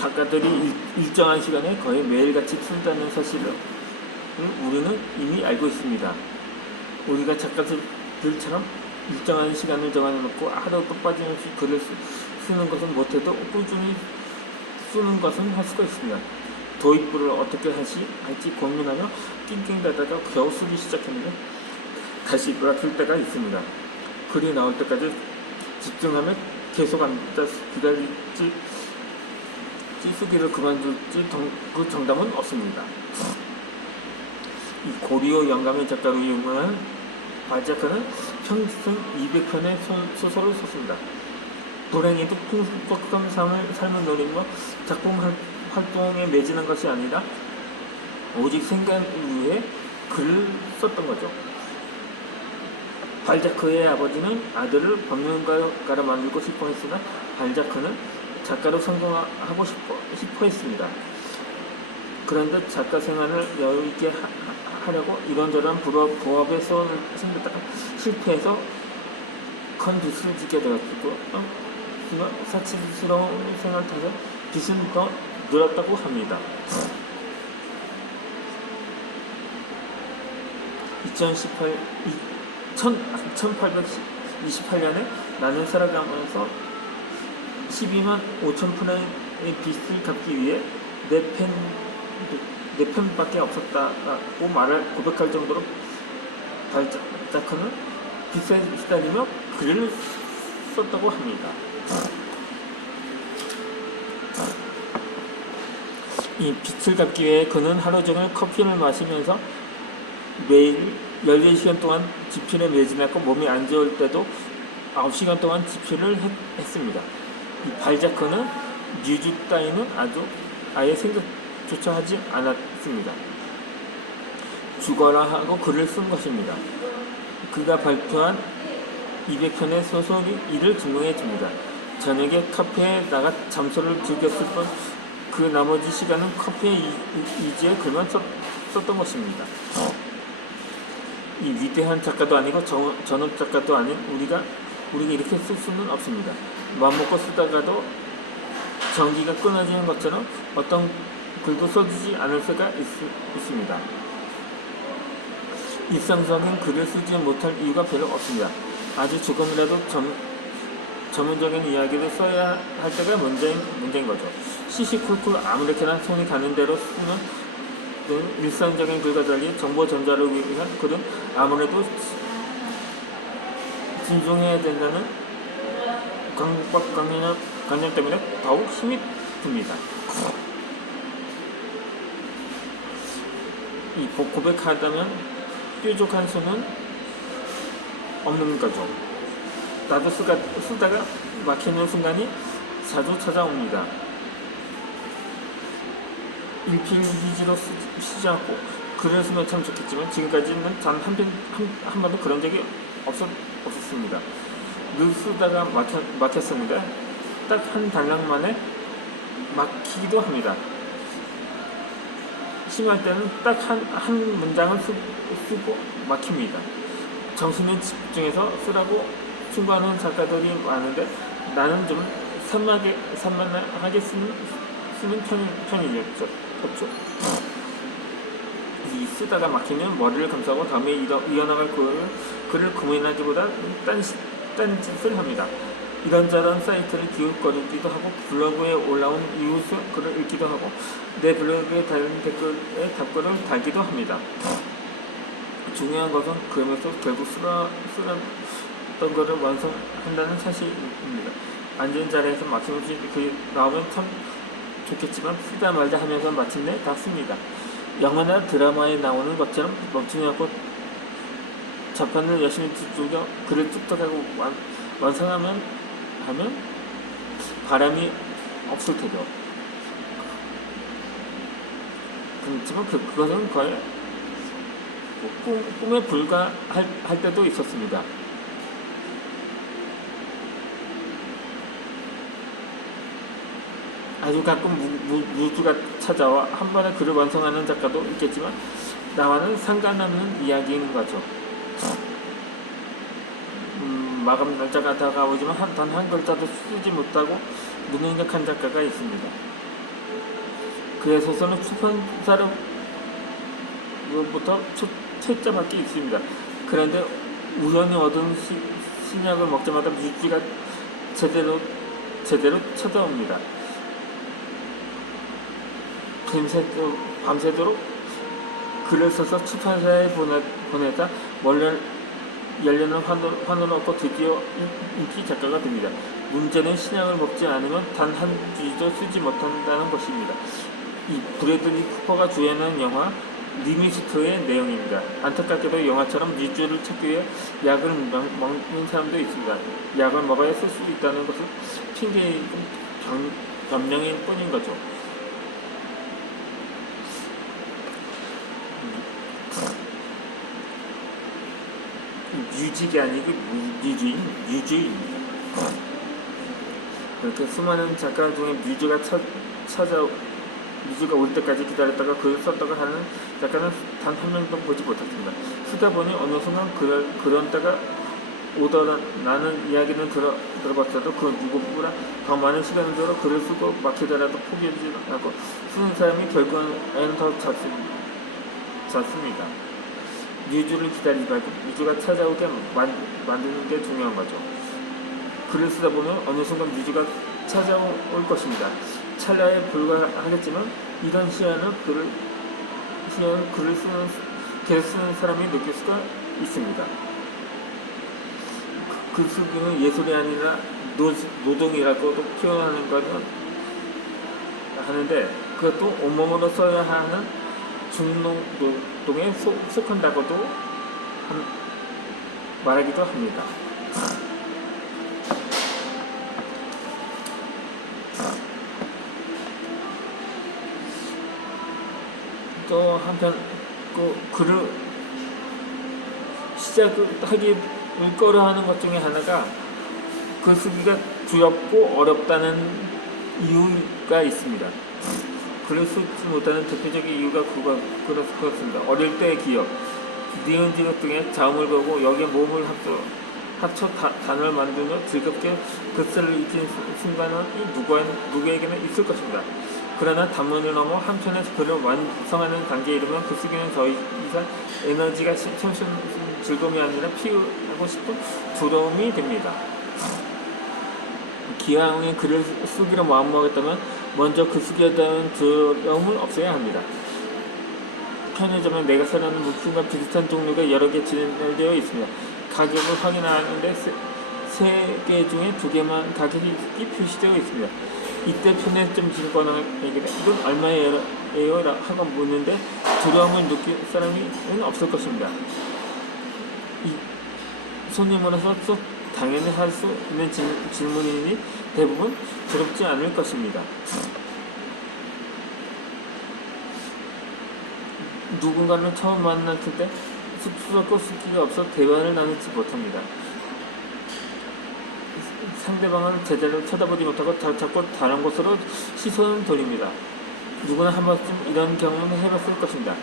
작가들이 일정한 시간에 거의 매일같이 쓴다는 사실을 우리는 이미 알고 있습니다. 우리가 작가들처럼 일정한 시간을 정해놓고 하루도 빠짐없이 글을 쓰는 것은 못해도 꾸준히 쓰는 것은 할 수가 있습니다. 도입부를 어떻게 할지 고민하며 낑낑대다가 겨우 쓰기 시작했는데 다시 놔둘 때가 있습니다. 글이 나올 때까지 집중하며 계속 앉아 기다릴지 쓰기를 그만둘지 그 정답은 없습니다. 이 고리오 영감의 작가로 유명한 발자크는 평생 200편의 소설을 썼습니다. 불행히도 풍속한 삶을 노리며 작품 활동에 매진한 것이 아니라 오직 생각을 위해 글을 썼던 거죠. 발자크의 아버지는 아들을 법률가로 만들고 싶어 했으나 발자크는 작가로 성공하고 싶어 했습니다. 그런데 작가 생활을 여유있게 하려고 이런저런 부업에 소원을 생겼다가 실패해서 컨빚을 지게 되었고 사치스러운 생활 탓에 빚은 더 늘었다고 합니다. 1828년에 나는 살아가면서 12만 5천 푼의 빚을 갚기 위해 내 편밖에 없었다고 고백할 정도로 발자크는 빚에 시달리며 글을 썼다고 합니다. 이 빚을 갚기 위해 그는 하루 종일 커피를 마시면서 매일 14시간 동안 집필에 매진했고 몸이 안 좋을 때도 9시간 동안 집필을 했습니다. 이 발자크는 뮤즈 따위는 아예 생각조차 하지 않았습니다. 죽어라 하고 글을 쓴 것입니다. 그가 발표한 200편의 소설이 이를 증명해 줍니다. 저녁에 카페에 나가 잠소를 즐겼을 뿐 그 나머지 시간은 커피에 이지에 글만 썼던 것입니다. 이 위대한 작가도 아니고 전업 작가도 아닌 우리가 이렇게 쓸 수는 없습니다. 맘먹고 쓰다가도 전기가 끊어지는 것처럼 어떤 글도 써지지 않을 수가 있습니다. 일상적인 글을 쓰지 못할 이유가 별로 없습니다. 아주 조금이라도 전문적인 이야기를 써야 할 때가 문제인 거죠. 시시콜콜 아무렇게나 손이 가는 대로 쓰는 일상적인 글과 달리 정보 전달을 위한 글은 아무래도 진중해야 된다는 관념 때문에 더욱 힘이 듭니다. 이 고백하다면 뾰족한 수는 없는 거죠. 나도 쓰다가 막히는 순간이 자주 찾아옵니다. 일필휘지로 쓰지 않고 글을 쓰면 참 좋겠지만 지금까지는 단 한 번도 그런 적이 없었습니다. 늘 쓰다가 막혔습니다. 딱 한 단락 만에 막히기도 합니다. 심할 때는 딱 한 문장을 쓰고 막힙니다. 정신을 집중해서 쓰라고 충고하는 작가들이 많은데 나는 좀 산만하게 쓰는 편이었죠. 이 쓰다가 막히면 머리를 감싸고 다음에 이어나갈 글을 고민하기보다 딴짓을 합니다. 이런저런 사이트를 기웃거리기도 하고 블로그에 올라온 이웃의 글을 읽기도 하고 내 블로그에 달린 댓글에 답글을 달기도 합니다. 중요한 것은 그러면서 결국 쓰던 것을 완성한다는 사실입니다. 앉은 자리에서 막힘없이 글이 나오면 참 좋겠지만 쓰다 말자 하면서 마침내 다 씁니다. 영화나 드라마에 나오는 것처럼 멈추지 않고 자판을 열심히 두들겨 글을 뚝딱하고 완성하면 바람이 없을 테죠. 그렇지만 그것은 거의 꿈에 불과할 때도 있었습니다. 아주 가끔 무주가 찾아와 한 번에 글을 완성하는 작가도 있겠지만 나와는 상관없는 이야기인 거죠. 마감 날짜가 다가오지만 단 한 글자도 쓰지 못하고 무능력한 작가가 있습니다. 그의 소설은 출판사로부터 퇴짜받기 있습니다. 그런데 우연히 얻은 신약을 먹자마자 뮤지가 제대로 찾아옵니다. 밤새도록 글을 써서 출판사에 보내다 열려는 환호를 얻고 드디어 인기 작가가 됩니다. 문제는 신약을 먹지 않으면 단 한 주도 쓰지 못한다는 것입니다. 이 브래들리 쿠퍼가 주연한 영화 리미스터의 내용입니다. 안타깝게도 영화처럼 뮤즈를 찾기 위해 약을 먹는 사람도 있습니다. 약을 먹어야 쓸 수 있다는 것은 핑계인 변명일 뿐인 거죠. 뮤직이 아니고 뮤주인. 이렇게 수많은 작가 중에 뮤즈가 올 때까지 기다렸다가 글을 썼다가 하는 작가는 단 한 명도 보지 못했습니다. 쓰다 보니 어느 순간 그런 때가 오더라는 이야기는 들어봤어도 그 누구보다 더 많은 시간을 들어 글을 쓰고 막히더라도 포기하지 않고 쓰는 사람이 결국에는 더 잦습니다. 뮤즈를 기다리지 말고 뮤즈가 찾아오게 만드는 게 중요한 거죠. 글을 쓰다 보면 어느 순간 뮤즈가 찾아올 것입니다. 찰나에 불과하겠지만 이런 시간을 글을 계속 쓰는 사람이 느낄 수가 있습니다. 글 쓰기는 예술이 아니라 노동이라고도 표현하는 것은 하는데 그것도 온몸으로 써야 하는 중노동에 속한다고도 말하기도 합니다. 또 한편 글을 시작하기 꺼려하는 것 중에 하나가 글쓰기가 두렵고 어렵다는 이유가 있습니다. 글을 쓰지 못하는 대표적인 이유가 그렇습니다. 어릴 때의 기억, 니은 지읒 등의 자음을 걸고 여기에 몸을 합쳐 단어를 만들며 즐겁게 글쓰기를 익힌 순간은 누구에게나 있을 것입니다. 그러나 단문을 넘어 한편의 글을 완성하는 단계에 이르면 글쓰기는 더 이상 에너지가 즐거움이 아니라 피우고 싶은 두려움이 됩니다. 기왕에 글을 쓰기로 마음먹었다면 먼저 글쓰기에 대한 두려움을 없애야 합니다. 편의점에 내가 사려는 물품과 비슷한 종류가 여러 개 진열되어 있습니다. 가격을 확인하는데 3개 중에 2개만 가격이 표시되어 있습니다. 이때 편의점 직원에게 이건 얼마예요? 하고 묻는데 두려움을 느낄 사람은 없을 것입니다. 손님으로서 당연히 할 수 있는 질문이니 대부분 두렵지 않을 것입니다. 누군가를 처음 만났을 때 쑥스럽고 숫기가 없어 대화를 나누지 못합니다. 상대방은 제대로 쳐다보지 못하고 자꾸 다른 곳으로 시선을 돌립니다. 누구나 한 번쯤 이런 경험을 해봤을 것입니다.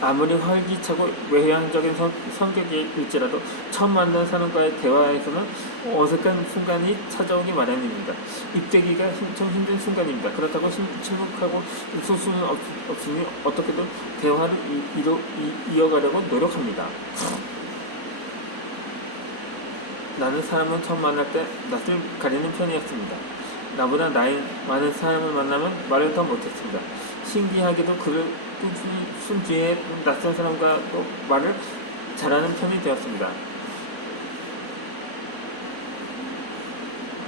아무리 활기차고 외향적인 성격일지라도 처음 만난 사람과의 대화에서는 어색한 순간이 찾아오기 마련입니다. 입대기가 좀 힘든 순간입니다. 그렇다고 침묵하고 웃을 수는 없으니 어떻게든 대화를 이어가려고 노력합니다. 나는 사람을 처음 만날 때 낯을 가리는 편이었습니다. 나보다 나이 많은 사람을 만나면 말을 더 못했습니다. 신기하게도 그를 꾸준히 쓴 뒤에 낯선 사람과도 말을 잘하는 편이 되었습니다.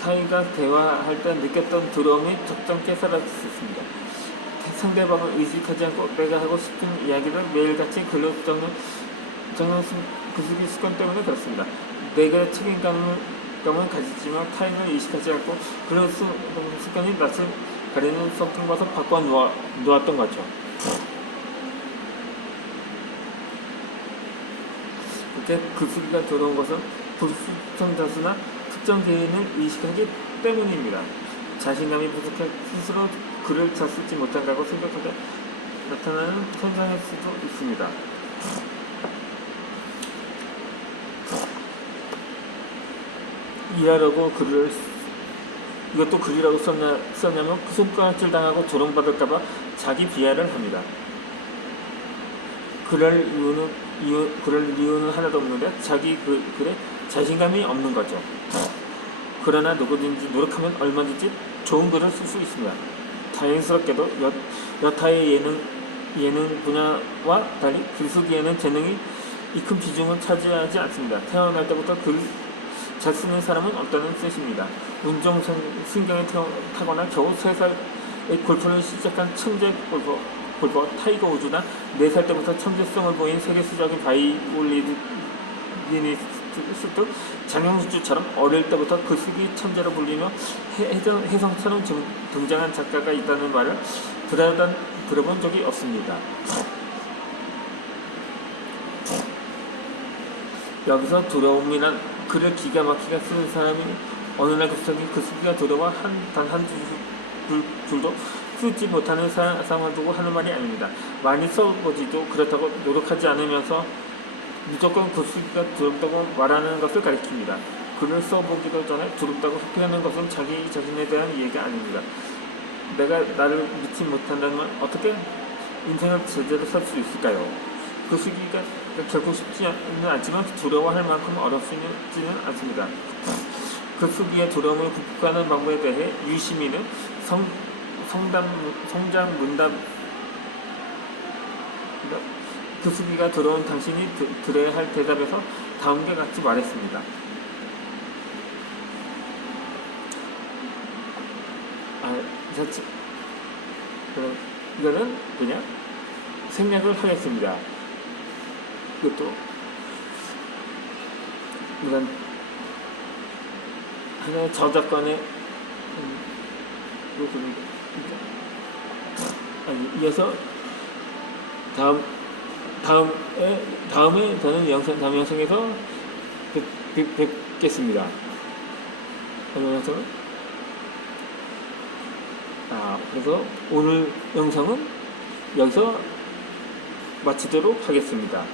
타인과 대화할 때 느꼈던 두려움이 적잖게 사라졌습니다. 상대방을 의식하지 않고 내가 하고 싶은 이야기를 매일같이 글로 적는 글쓰기 습관 때문에 그렇습니다. 내가 책임감을 가지지만 타인을 의식하지 않고 글을 쓰는 습관이 낯을 가리는 성격과서 바꿔 놓았던 거죠. 그렇게 글쓰기가 들어온 것은 불특정 다수나 특정 개인을 의식하기 때문입니다. 자신감이 부족해 스스로 글을 잘 쓰지 못한다고 생각할 때 나타나는 현상일 수도 있습니다. 일하려고 이것도 글이라고 썼냐면 손가락질 당하고 조롱받을까봐 자기 비하를 합니다. 그럴 이유는 하나도 없는데 자기 글에 자신감이 없는 거죠. 그러나 누구든지 노력하면 얼마든지 좋은 글을 쓸 수 있습니다. 다행스럽게도 여타의 예능 분야와 달리 글쓰기에는 재능이 이 큰 비중을 차지하지 않습니다. 태어날 때부터 글 잘 쓰는 사람은 없다는 뜻입니다. 운동신경이 타거나 겨우 3살에 골프를 시작한 천재 골퍼 타이거 우즈나 4살 때부터 천재성을 보인 세계 수작의 바이올리니스트 장영수처럼 어릴 때부터 글쓰기 천재로 불리며 혜성처럼 등장한 작가가 있다는 말을 들어본 적이 없습니다. 여기서 두려움이란 글을 기가 막히게 쓰는 사람이 어느 날 갑자기 글쓰기가 두려워 단 한 줄도 쓰지 못하는 상황을 두고 하는 말이 아닙니다. 많이 써보지도 그렇다고 노력하지 않으면서 무조건 글쓰기가 두렵다고 말하는 것을 가리킵니다. 글을 써보기도 전에 두렵다고 회피하는 것은 자기 자신에 대한 이해가 아닙니다. 내가 나를 믿지 못한다면 어떻게 인생을 제대로 살 수 있을까요? 글쓰기가 결코 쉽지는 않지만 두려워할 만큼 어렵지는 않습니다. 글쓰기의 두려움을 극복하는 방법에 대해 유시민은 성장문답 글쓰기가 두려운 당신이 들어야 할 대답에서 다음과 같이 말했습니다. 이거는 그냥 생략을 하겠습니다. 이것도 이런 하나의 저작권의 이어서 다음에 저는 다음 영상에서 뵙겠습니다. 그래서 오늘 영상은 여기서 마치도록 하겠습니다.